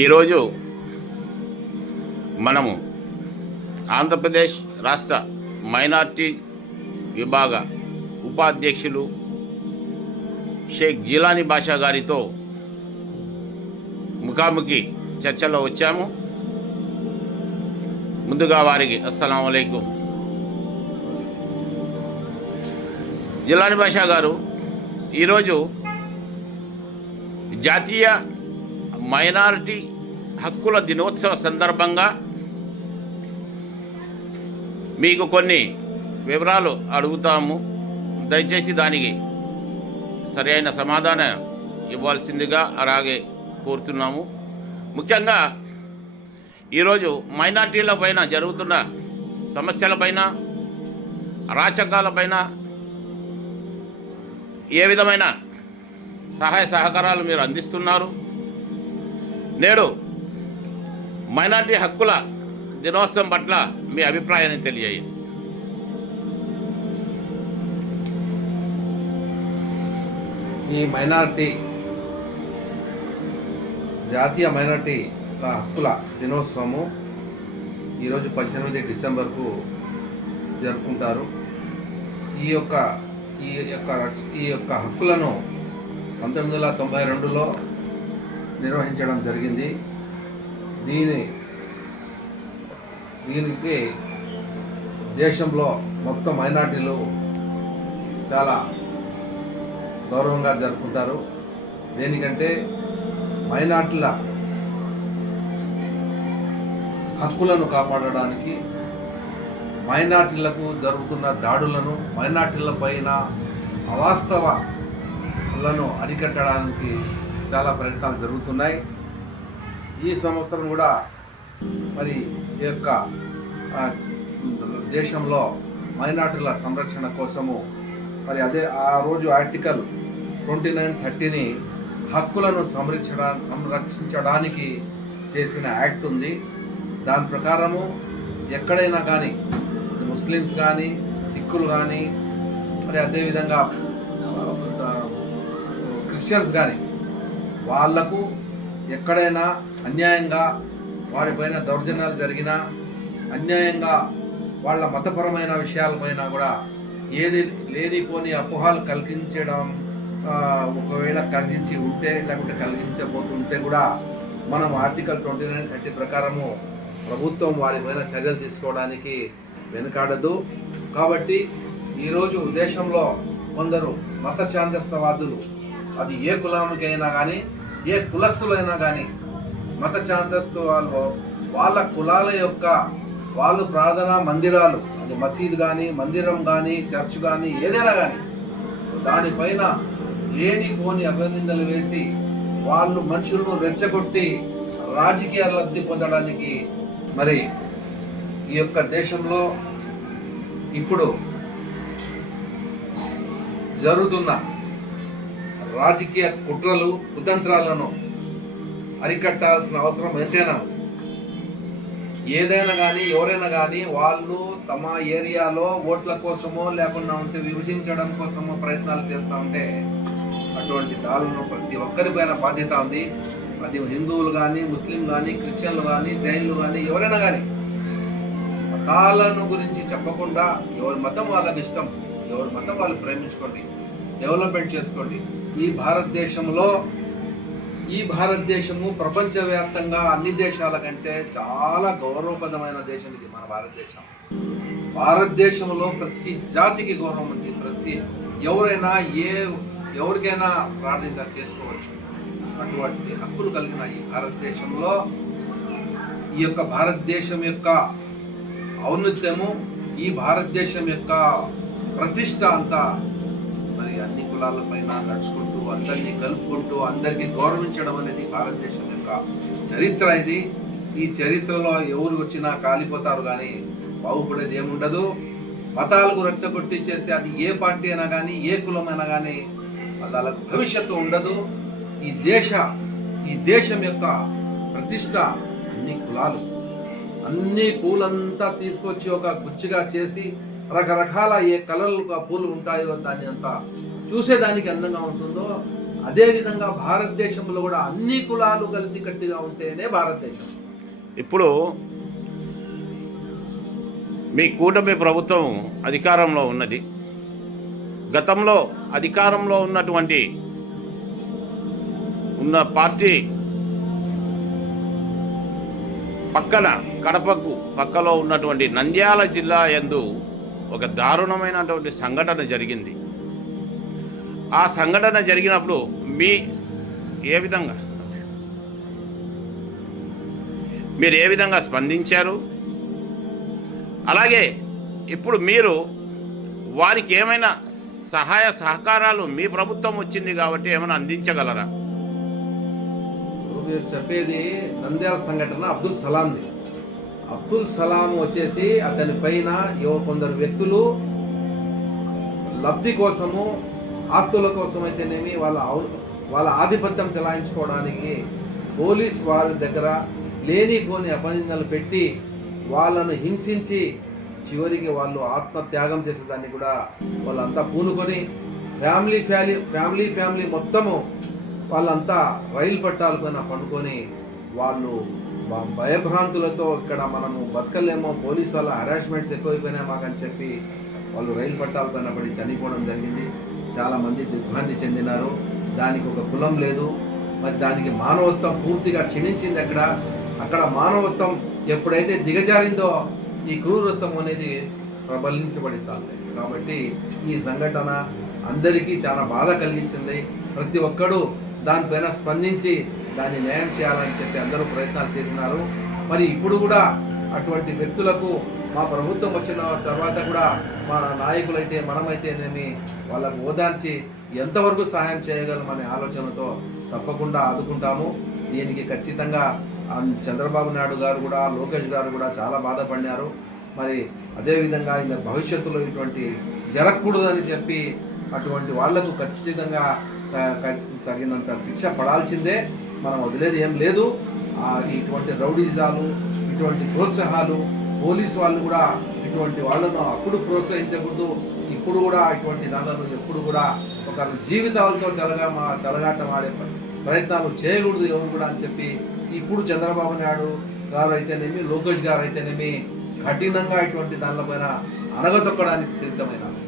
ఈరోజు మనము ఆంధ్రప్రదేశ్ రాష్ట్ర మైనార్టీ విభాగ ఉపాధ్యక్షులు షేక్ జిలానీ బాషా గారితో ముఖాముఖి చర్చలో వచ్చాము. ముందుగా వారికి అస్సలాము అలైకుం. జిలానీ బాషా గారు, ఈరోజు జాతీయ మైనారిటీ హక్కుల దినోత్సవ సందర్భంగా మీకు కొన్ని వివరాలు అడుగుతాము. దయచేసి దానికి సరైన సమాధానం ఇవ్వాల్సిందిగా అలాగే కోరుతున్నాము. ముఖ్యంగా ఈరోజు మైనార్టీల పైన జరుగుతున్న సమస్యలపైన, అరాచకాలపైన ఏ విధమైన సహాయ సహకారాలు మీరు అందిస్తున్నారు? నేడు మైనార్టీ హక్కుల దినోత్సవం పట్ల మీ అభిప్రాయాన్ని తెలియజేయండి. ఈ జాతీయ మైనార్టీ హక్కుల దినోత్సవము ఈరోజు 18 డిసెంబర్కు జరుపుకుంటారు. ఈ యొక్క హక్కులను 1992లో నిర్వహించడం జరిగింది. దీనికి దేశంలో మొత్తం మైనార్టీలు చాలా గౌరవంగా జరుపుకుంటారు. దేనికంటే మైనార్టీల హక్కులను కాపాడడానికి, మైనార్టీలకు జరుగుతున్న దాడులను, మైనార్టీల పైన అవాస్తవాలను అరికట్టడానికి చాలా ప్రయత్నాలు జరుగుతున్నాయి. ఈ సంవత్సరం కూడా మరి ఈ యొక్క దేశంలో మైనార్టీల సంరక్షణ కోసము మరి ఆ రోజు ఆర్టికల్ 2930ని హక్కులను సంరక్షించడానికి చేసిన యాక్ట్ ఉంది. దాని ప్రకారము ఎక్కడైనా కానీ ముస్లిమ్స్ కానీ, సిక్కులు కానీ, మరి అదేవిధంగా క్రిస్టియన్స్ కానీ వాళ్లకు ఎక్కడైనా అన్యాయంగా వారిపైన దౌర్జన్యాలు జరిగినా, అన్యాయంగా వాళ్ళ మతపరమైన విషయాలపైన కూడా ఏది లేనిపోని అపోహలు కలిగించడం, ఒకవేళ కలిగించి ఉంటే లేకుంటే కలిగించబోతుంటే కూడా మనం ఆర్టికల్ 2930 ప్రకారము ప్రభుత్వం వారిపైన చర్యలు తీసుకోవడానికి వెనుకాడదు. కాబట్టి ఈరోజు దేశంలో కొందరు మత ఛాందస్తవాదులు, అది ఏ కులానికైనా కానీ, ఏ కులస్తులైనా కానీ, మత ఛాందస్తు వాళ్ళ కులాల యొక్క వాళ్ళు ప్రార్థనా మందిరాలు, అది మసీద్ కానీ, మందిరం కానీ, చర్చ్ కానీ, ఏదైనా కానీ దానిపైన లేనిపోని అభినందనలు వేసి వాళ్ళు మనుషులను రెచ్చగొట్టి రాజకీయ లబ్ధి పొందడానికి మరి ఈ యొక్క దేశంలో ఇప్పుడు జరుగుతున్న రాజకీయ కుట్రలు, కుతంత్రాలను అరికట్టాల్సిన అవసరం ఎంతైనా ఉంది. ఏదైనా కానీ, ఎవరైనా కానీ వాళ్ళు తమ ఏరియాలో ఓట్ల కోసమో లేకుండా ఉంటే విభజించడం కోసమో ప్రయత్నాలు చేస్తూ ఉంటే అటువంటి దాడులను ప్రతి ఒక్కరిపైన బాధ్యత ఉంది. అది హిందువులు కానీ, ముస్లిం కానీ, క్రిస్టియన్లు కానీ, జైన్లు కానీ, ఎవరైనా కానీ మతాలను గురించి చెప్పకుండా ఎవరి మతం వాళ్ళకి ఇష్టం, ఎవరి మతం వాళ్ళు ప్రేమించుకోండి, డెవలప్మెంట్ చేసుకోండి. ఈ భారతదేశము ప్రపంచవ్యాప్తంగా అన్ని దేశాల కంటే చాలా గౌరవప్రదమైన దేశం ఇది మన భారతదేశం. భారతదేశంలో ప్రతి జాతికి గౌరవం ఉంది. ఎవరైనా ఎవరికైనా ప్రార్థన చేసుకోవచ్చు. అటువంటి హక్కులు కలిగిన ఈ భారతదేశంలో ఈ యొక్క భారతదేశం యొక్క ఔన్నత్యము, ఈ భారతదేశం యొక్క ప్రతిష్ట అంతా మరి అన్ని కులాల పైన నడుచుకుంటూ, అందరినీ కలుపుకుంటూ, అందరికీ గౌరవించడం అనేది భారతదేశం యొక్క చరిత్ర. ఇది ఈ చరిత్రలో ఎవరు వచ్చినా కాలిపోతారు కానీ బాగుపడేది ఏముండదు. మతాలకు రెచ్చగొట్టి చేస్తే అది ఏ పార్టీ అయినా కానీ, ఏ కులమైనా కానీ వాళ్ళకు భవిష్యత్తు ఉండదు. ఈ దేశం యొక్క ప్రతిష్ట అన్ని కులాలు, అన్ని పూలంతా తీసుకొచ్చి ఒక గుచ్చిగా చేసి రకరకాల ఏ కలర్లు పూలు ఉంటాయో దాన్ని అంతా చూసేదానికి అందంగా ఉంటుందో అదేవిధంగా భారతదేశంలో కూడా అన్ని కులాలు కలిసి కట్టిగా ఉంటేనే భారతదేశం. ఇప్పుడు మీ కూటమి ప్రభుత్వం అధికారంలో ఉన్నది. గతంలో అధికారంలో ఉన్న పార్టీ పక్కన కడపకు పక్కలో ఉన్నటువంటి నంద్యాల జిల్లా యందు ఒక దారుణమైనటువంటి సంఘటన జరిగింది. ఆ సంఘటన జరిగినప్పుడు మీరు ఏ విధంగా స్పందించారు? అలాగే ఇప్పుడు మీరు వారికి ఏమైనా సహాయ సహకారాలు మీ ప్రభుత్వం వచ్చింది కాబట్టి ఏమైనా అందించగలరా? మీరు చెప్పేది నంద్యాల సంఘటన అబ్దుల్ సలాంది. అబ్దుల్ సలాం వచ్చేసి అతని పైన కొందరు వ్యక్తులు లబ్ధి కోసము, ఆస్తుల కోసం అయితేనేమి వాళ్ళ ఆధిపత్యం చెలాయించుకోవడానికి పోలీస్ వారి దగ్గర లేనిపోని అపనిందనలు పెట్టి వాళ్ళను హింసించి చివరికి వాళ్ళు ఆత్మత్యాగం చేసేదాన్ని కూడా వాళ్ళంతా పూనుకొని ఫ్యామిలీ మొత్తము వాళ్ళంతా రైలు పట్టాల పైన పండుకొని వాళ్ళు భయభ్రాంతులతో ఇక్కడ మనము బతకలేమో, పోలీసు వాళ్ళ హరాస్మెంట్స్ ఎక్కువైపోయినాయి మాకని చెప్పి వాళ్ళు రైలు పట్టాల పైన పడి చనిపోవడం జరిగింది. చాలామంది దిగ్భ్రాంతి చెందినారు. దానికి ఒక కులం లేదు, మరి దానికి మానవత్వం పూర్తిగా క్షీణించింది. అక్కడ మానవత్వం ఎప్పుడైతే దిగజారిందో ఈ క్రూరత్వం అనేది ప్రబలించబడుతుంది. కాబట్టి ఈ సంఘటన అందరికీ చాలా బాధ కలిగించింది. ప్రతి ఒక్కరూ దానిపైన స్పందించి దాన్ని న్యాయం చేయాలని చెప్పి అందరూ ప్రయత్నాలు చేసినారు. మరి ఇప్పుడు కూడా అటువంటి వ్యక్తులకు మా ప్రభుత్వం వచ్చిన తర్వాత కూడా మా నాయకులైతే మనమైతేనేమి వాళ్ళకు ఓదార్చి ఎంతవరకు సహాయం చేయగలమనే ఆలోచనతో తప్పకుండా ఆదుకుంటాము. దీనికి ఖచ్చితంగా చంద్రబాబు నాయుడు గారు కూడా, లోకేష్ గారు కూడా చాలా బాధపడినారు. మరి అదేవిధంగా ఇంకా భవిష్యత్తులో ఇటువంటి జరగకూడదని చెప్పి అటువంటి వాళ్లకు ఖచ్చితంగా తగినంత శిక్ష పడాల్సిందే. మనం వదిలేది ఏం లేదు. ఇటువంటి రౌడీజాలు, ఇటువంటి ప్రోత్సాహాలు, పోలీసు వాళ్ళు కూడా ఇటువంటి వాళ్ళను అప్పుడు ప్రోత్సహించకూడదు. ఇప్పుడు కూడా ఇటువంటి దానిలో ఎప్పుడు కూడా ఒక జీవితాలతో చెలగాటం ఆడే ప్రయత్నాలు చేయకూడదు ఎవరు కూడా అని చెప్పి ఇప్పుడు చంద్రబాబు నాయుడు గారు అయితేనేమి, లోకేష్ గారు అయితేనేమి కఠినంగా ఇటువంటి దానిపైన అనగదొక్కడానికి సిద్ధమైనారు.